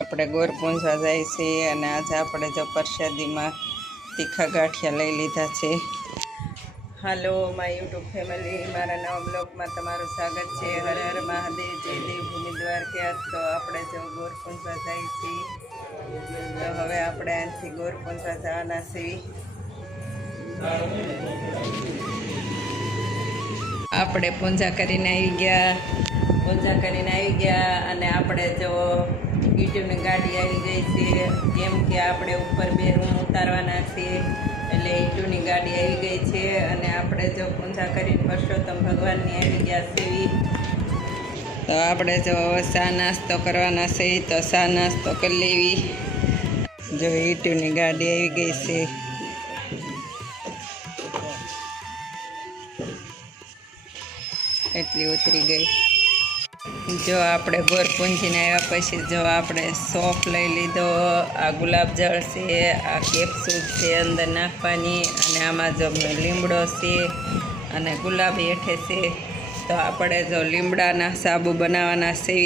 આપણે ગોર પૂંજવા જાય છે અને આજે આપણે જો પ્રસાદીમાં તીખા ગાંઠિયા લઈ લીધા છે. હાલો માય યુટ્યુબ ફેમિલી, મારા નવા બ્લોગમાં તમારું સ્વાગત છે. હર હર મહાદેવ, જય દેવભૂમિ દ્વારકા. તો આપણે જો ગોર પૂંજવા જાય છીએ, તો હવે આપણે અહીંથી ગોર પૂંજવા જવાના છીએ. આપણે પૂજા કરીને આવી ગયા અને આપણે જો ઈટુની ગાડી આવી ગઈ છે, કેમ કે આપણે ઉપર 2 રૂમ ઉતારવાના છીએ, એટલે ઈટુની ગાડી આવી ગઈ છે. અને આપણે જો પૂજા કરીને પરસોત્તમ ભગવાનની આવી ગયા છીએ, તો આપણે જો ચા નાસ્તો કરવાના છે, તો ચા નાસ્તો કરી લેવી. જો ઈટુની ગાડી આવી ગઈ છે, એટલી ઉતરી ગઈ. જો આપણે ગોર પૂંજીને આવ્યા પછી જો આપણે સોફ લઈ લીધો, આ ગુલાબજળ છે, આ કેપ્સુલ છે અંદર નાખવાની, અને આમાં જો લીમડો છે અને ગુલાબ હેઠે છે. તો આપણે જો લીમડાના સાબુ બનાવવાના છે.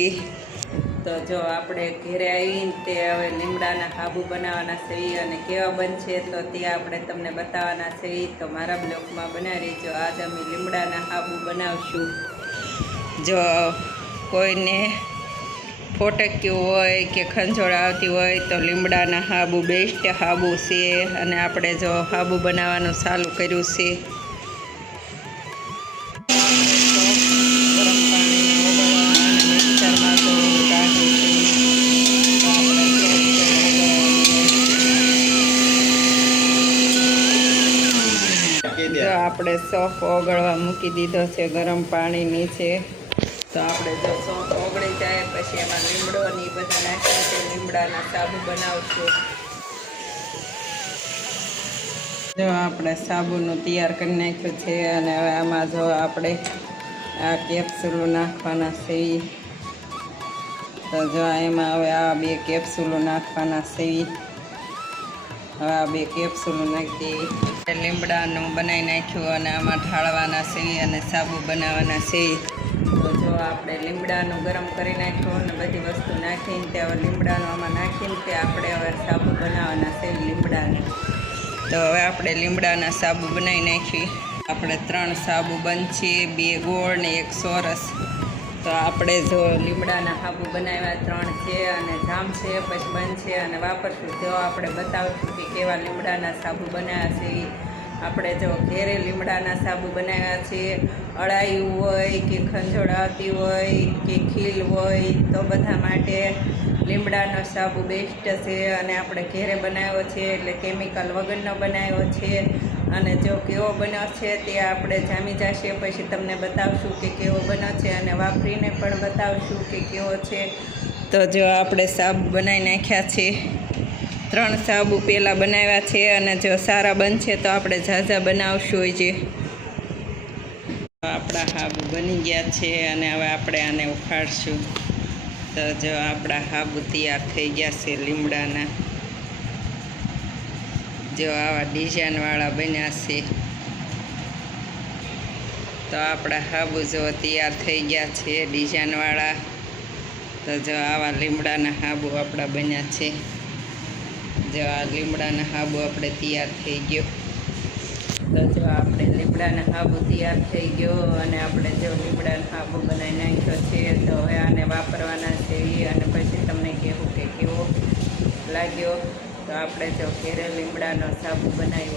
તો જો આપણે ઘરે આવીને તે હવે લીમડાના સાબુ બનાવવાના છે, અને કેવા બનશે તો તે આપણે તમને બતાવવાના છે. તો મારા બ્લોગમાં બનાવી રહેજો. આજ અમે લીમડાના સાબુ બનાવશું. જો કોઈને ફોટક્યું હોય કે ખંજોળ આવતી હોય તો લીમડાના સાબુ બેસ્ટ સાબુ છે. અને આપણે જો સાબુ બનાવવાનું ચાલુ કર્યું છે. જો આપણે સોફ ઓગળવા મૂકી દીધો છે ગરમ પાણી નીચે. તો આપણે જો સોફ ઓગળી જાય પછી એમાં લીમડો ને એ બધા નાખીને તે લીમડાના સાબુ બનાવશું. જો આપણે સાબુનું તૈયાર કરી નાખ્યું છે, અને હવે આમાં જો આપણે આ કેપ્સ્યુલો નાખવાના છે. તો જો એમાં હવે આ 2 કેપ્સ્યુલો નાખવાના છે. હવે આ 2 કેપ્સ્યુલો નાખી લીમડાનું બનાવી નાખ્યું અને આમાં ઢાળવાના છે અને સાબુ બનાવવાના છે. તો જો આપણે લીમડાનું ગરમ કરી નાખ્યું અને બધી વસ્તુ નાખીને તે હવે લીમડાનું આમાં નાખીને તે આપણે હવે સાબુ બનાવવાના છે લીમડાને. તો હવે આપણે લીમડાના સાબુ બનાવી નાખી. આપણે 3 સાબુ બનશે, 2 ગોળ ને 1 ચોરસ. તો આપણે જો લીમડાના સાબુ બનાવ્યા 3 છે, અને જામશે પછી બનશે અને વાપરશું. તો આપણે બતાવશું કે કેવા લીમડાના સાબુ બનાવ્યા છે. આપણે જો ઘેરે લીમડાના સાબુ બનાવ્યા છે. અળાયું હોય કે ખંજોળ આવતી હોય કે ખીલ હોય તો બધા માટે લીમડાનો સાબુ બેસ્ટ છે. અને આપણે ઘેરે બનાવ્યો છે એટલે કેમિકલ વગરનો બનાવ્યો છે. અને જો કેવો બન્યો છે તે આપણે જામી જશે પછી તમને બતાવશું કે કેવો બન્યો છે, અને વાપરીને પણ બતાવશું કે કેવો છે. તો જો આપણે સાબુ બનાવી નાખ્યા છે. 3 સાબુ પહેલાં બનાવ્યા છે, અને જો સારા બનશે તો આપણે ઝાઝા બનાવશું. જે આપણા સાબુ બની ગયા છે, અને હવે આપણે આને ઉખાડશું. તો જો આપણા સાબુ તૈયાર થઈ ગયા છે લીમડાના. જો આવા ડિઝાઇનવાળા બન્યા છે. તો આપણા સાબુ જો તૈયાર થઈ ગયા છે ડિઝાઇનવાળા. તો જો આવા લીમડાના સાબુ આપણા બન્યા છે. જો આ લીમડાના સાબુ આપણે તૈયાર થઈ ગયો. તો જો આપણે લીમડાના સાબુ તૈયાર થઈ ગયો, અને આપણે જો લીમડાના સાબુ બનાવી નાખ્યો છે. તો હવે આને વાપરવાના છે, અને પછી તમને કહેવું કે કેવો લાગ્યો. તો આપણે જો ઘેરે લીમડાનો સાબુ બનાવ્યો